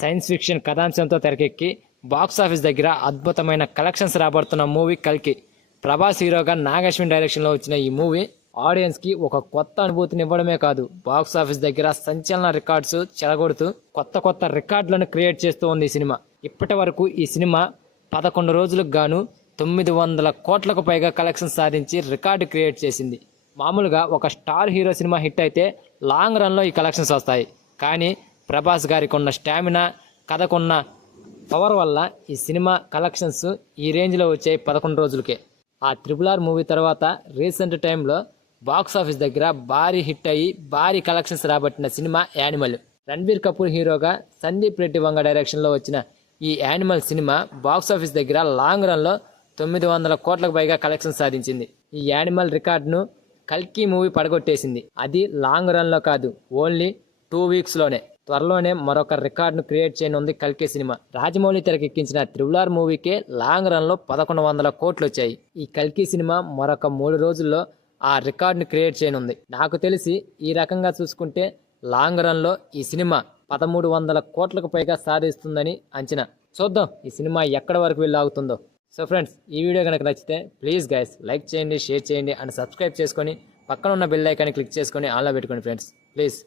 Science fiction కథాంశంతో తెరకెక్కి box office దగ్గర అద్భుతమైన collections రాబడుతున్న movie కల్కి. ప్రభాస్ హీరోగా నాగశ్విన్ డైరెక్షన్లో వచ్చిన ఈ మూవీ ఆడియన్స్కి ఒక కొత్త అనుభూతిని ఇవ్వడమే కాదు, బాక్సాఫీస్ దగ్గర సంచలన రికార్డ్స్ చెలగొడుతూ కొత్త రికార్డులను క్రియేట్ చేస్తూ ఉంది ఈ సినిమా. ఇప్పటి వరకు ఈ సినిమా 11 రోజులకు గాను 900 కోట్లకు పైగా కలెక్షన్ సాధించి రికార్డు క్రియేట్ చేసింది. మామూలుగా ఒక స్టార్ హీరో సినిమా హిట్ అయితే లాంగ్ రన్లో ఈ కలెక్షన్స్ వస్తాయి. కానీ ప్రభాస్ గారికి ఉన్న స్టామినా, కథకున్న పవర్ వల్ల ఈ సినిమా కలెక్షన్స్ ఈ రేంజ్లో వచ్చాయి 11 రోజులకే. ఆ RRR మూవీ తర్వాత రీసెంట్ టైంలో బాక్సాఫీస్ దగ్గర భారీ హిట్ అయ్యి భారీ కలెక్షన్స్ రాబట్టిన సినిమా యానిమల్. రణబీర్ కపూర్ హీరోగా సందీప్ రెడ్డి వంగ డైరెక్షన్లో వచ్చిన ఈ యానిమల్ సినిమా బాక్సాఫీస్ దగ్గర లాంగ్ రన్లో 900 కోట్లకు పైగా కలెక్షన్ సాధించింది. ఈ యానిమల్ రికార్డును కల్కి మూవీ పడగొట్టేసింది. అది లాంగ్ రన్లో కాదు, ఓన్లీ 2 వీక్స్లోనే. త్వరలోనే మరొక రికార్డును క్రియేట్ చేయనుంది కల్కి సినిమా. రాజమౌళి తెరకెక్కించిన RRR మూవీకే లాంగ్ రన్లో 1100 కోట్లు వచ్చాయి. ఈ కల్కి సినిమా మరొక 3 రోజుల్లో ఆ రికార్డును క్రియేట్ చేయనుంది. నాకు తెలిసి ఈ రకంగా చూసుకుంటే లాంగ్ రన్లో ఈ సినిమా 1300 కోట్లకు పైగా సాధిస్తుందని అంచనా. చూద్దాం ఈ సినిమా ఎక్కడి వరకు వెళ్ళాగుతుందో. సో ఫ్రెండ్స్, ఈ వీడియో కనుక నచ్చితే ప్లీజ్ గైస్ లైక్ చేయండి, షేర్ చేయండి అండ్ సబ్స్క్రైబ్ చేసుకొని పక్కన ఉన్న బెల్ ఐకాన్ని క్లిక్ చేసుకొని ఆన్లో పెట్టుకోండి ఫ్రెండ్స్, ప్లీజ్.